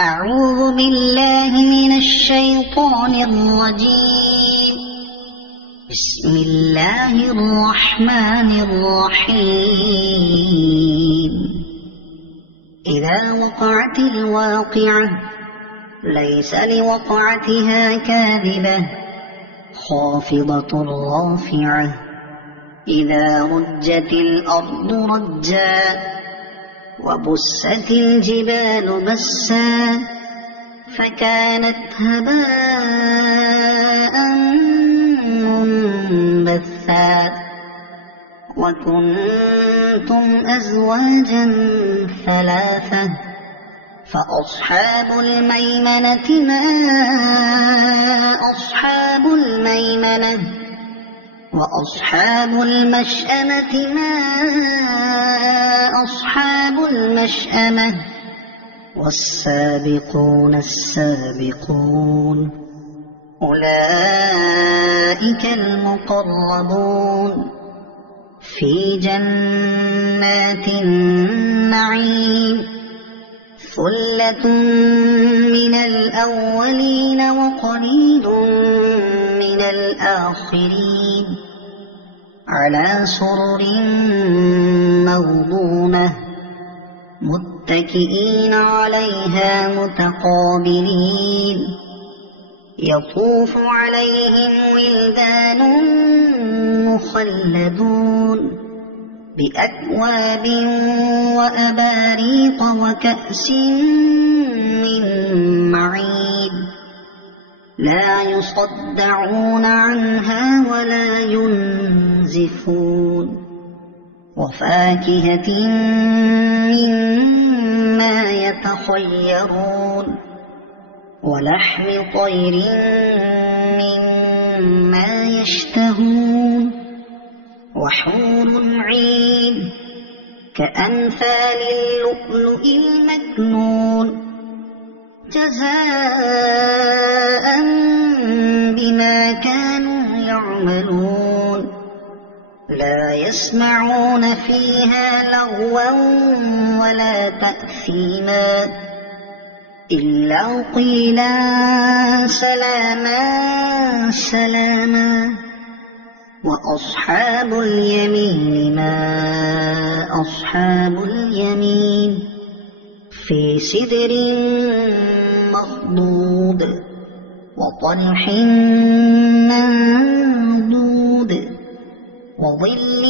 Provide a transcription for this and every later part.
أعوذ بالله من الشيطان الرجيم. بسم الله الرحمن الرحيم. إذا وقعت الواقعة ليس لوقعتها كاذبة خافضة رافعة. إذا رجت الأرض رجا وبست الجبال بسا فكانت هباء منبثا. وكنتم أزواجا ثلاثة فأصحاب الميمنة ما أصحاب الميمنة وأصحاب المشأمة ما أصحاب المشأمة. والسابقون السابقون أولئك المقربون في جنات النعيم. ثلة من الأولين وقليل من الآخرين. على سرر موضونة متكئين عليها متقابلين. يطوف عليهم ولدان مخلدون بأكواب وأباريق وكأس من معين. لا يصدعون عنها ولا ينزفون. وفاكهة مما يتخيرون ولحم طير مما يشتهون. وحور عين كأمثال اللؤلؤ المكنون جزاء بما كانوا يعملون. لا يسمعون فيها لغوا ولا تأثيما إلا قيلا سلاما سلاما. وأصحاب اليمين ما أصحاب اليمين. في سدر مخضود وطلح منضود وظل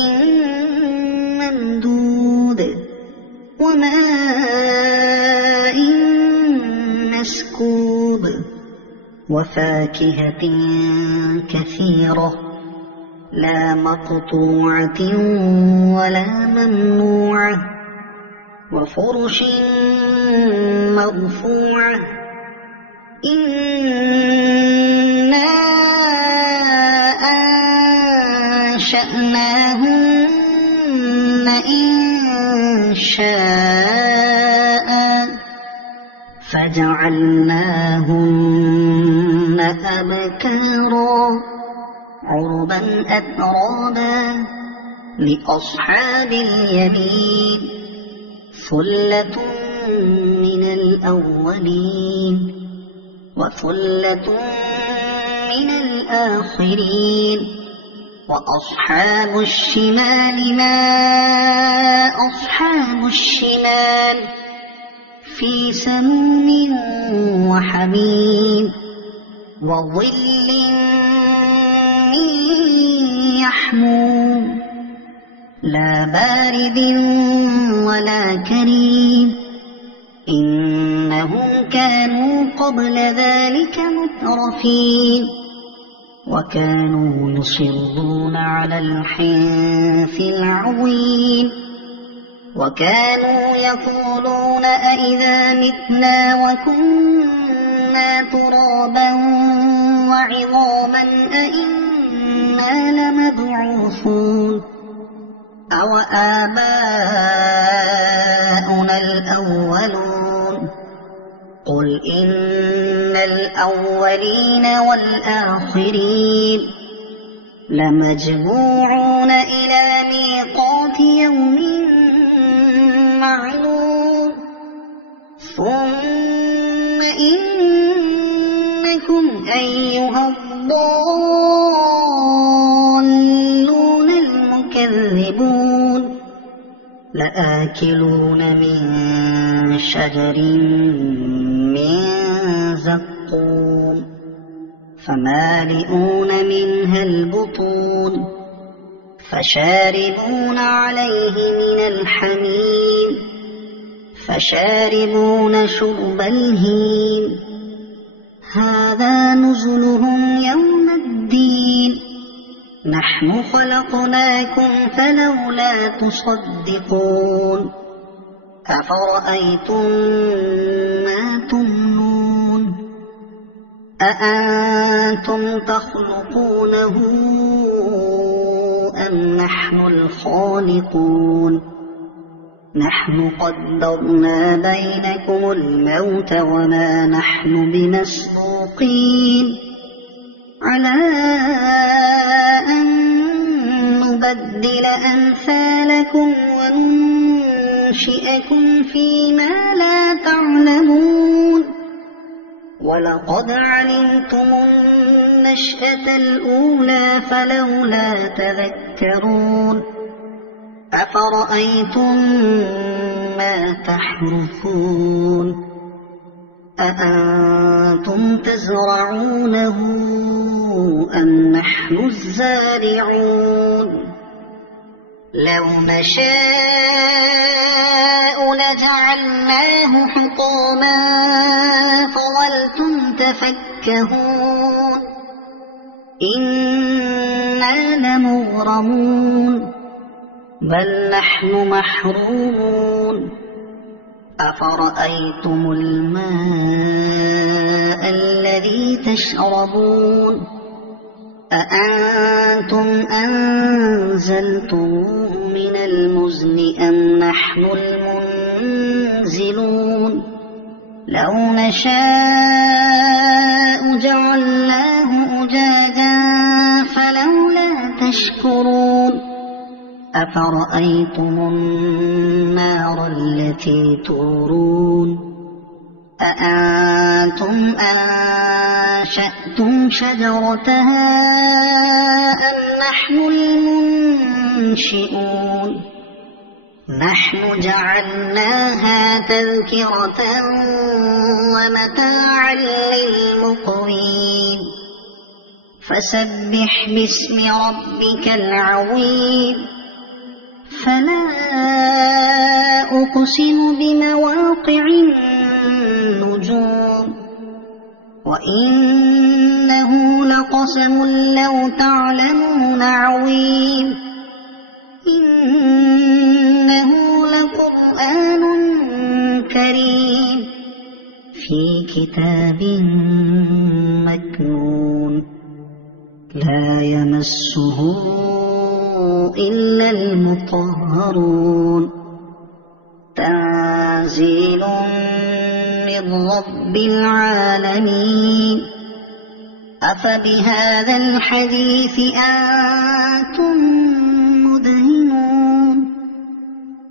ممدود وماء مسكوب. وفاكهة كثيرة لا مقطوعة ولا ممنوعة. وفرش مرفوعة. إنا أنشأناهن إنشاء فجعلناهن أبكارا عربا أترابا لأصحاب اليمين. ثلة من الأولين وثلة من الآخرين. وأصحاب الشمال ما أصحاب الشمال. في سموم وحميم وظل من يحموم لا بارد ولا كريم. إنهم كانوا قبل ذلك مترفين وكانوا يصرون على الحنث العظيم. وكانوا يقولون أئذا متنا وكنا ترابا وعظاما أئنا لمبعوثون أو آباؤنا الأولون. قل إن الأولين والآخرين لمجموعون إلى ميقات يوم معلوم ثم إنكم أيها الضالون المكذبون لآكلون من شجر من زقوم فمالئون منها البطون فشاربون عليه من الحميم فشاربون شرب الهيم هذا نزلهم يوم الدين نحن خلقناكم فلولا تصدقون أفرأيتم ما تمنون أأنتم تخلقونه أم نحن الخالقون نحن قدرنا بينكم الموت وما نحن بمسبوقين على أن نبدل أمثالكم وننشئكم فيما لا تعلمون ولقد علمتم النشأة الأولى فلولا تذكرون أفرأيتم ما تحرثون أأنتم تزرعونه أم نحن الزارعون لو نشاء لجعلناه حطاما فظلتم تفكهون إنا لمغرمون بل نحن محرومون أفرأيتم الماء الذي تشربون أأنتم أنزلتموه من المزن أم نحن المنزلون لو نشاء جعلناه أجاجا فلولا تشكرون أفرأيتم النار التي تورون أأنتم أنشأتم شجرتها أم نحن المنشئون نحن جعلناها تذكرة ومتاعا للمقوين فسبح باسم ربك العظيم فلا أقسم بمواقع النجوم وإنه لقسم لو تعلمون عظيم إنه لقرآن كريم في كتاب مكنون لا يمسه إلا المطهرون تنزيل من رب العالمين أفبهذا الحديث أنتم مدهنون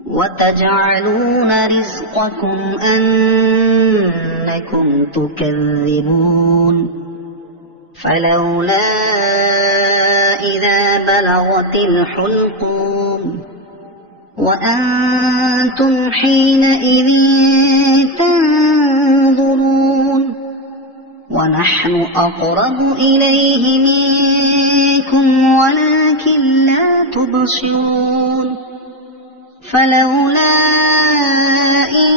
وتجعلون رزقكم أنكم تكذبون فلولا إذا بلغت الحلقوم وأنتم حينئذ تنظرون ونحن أقرب إليه منكم ولكن لا تبصرون فلولا إن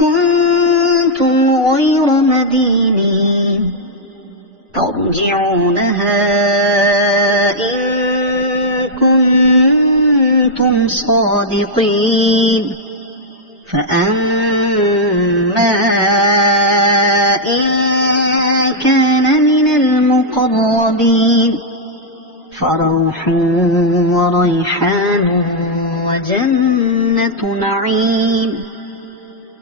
كنتم غير مدينين ترجعونها إن كنتم صادقين فأما إن كان من المقربين فروح وريحان وجنة نعيم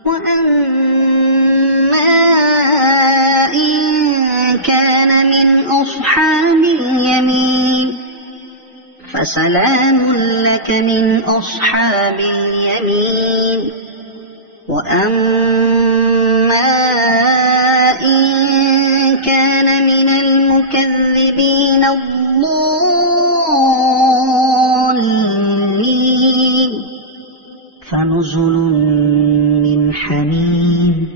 وأما إن كان من أصحاب اليمين فسلام لك من أصحاب اليمين وأما فنزل من حميم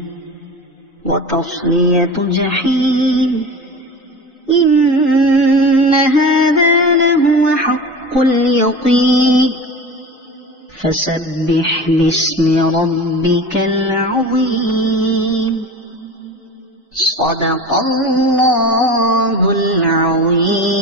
وتصلية جحيم إن هذا لهو حق اليقين فسبح باسم ربك العظيم صدق الله العظيم.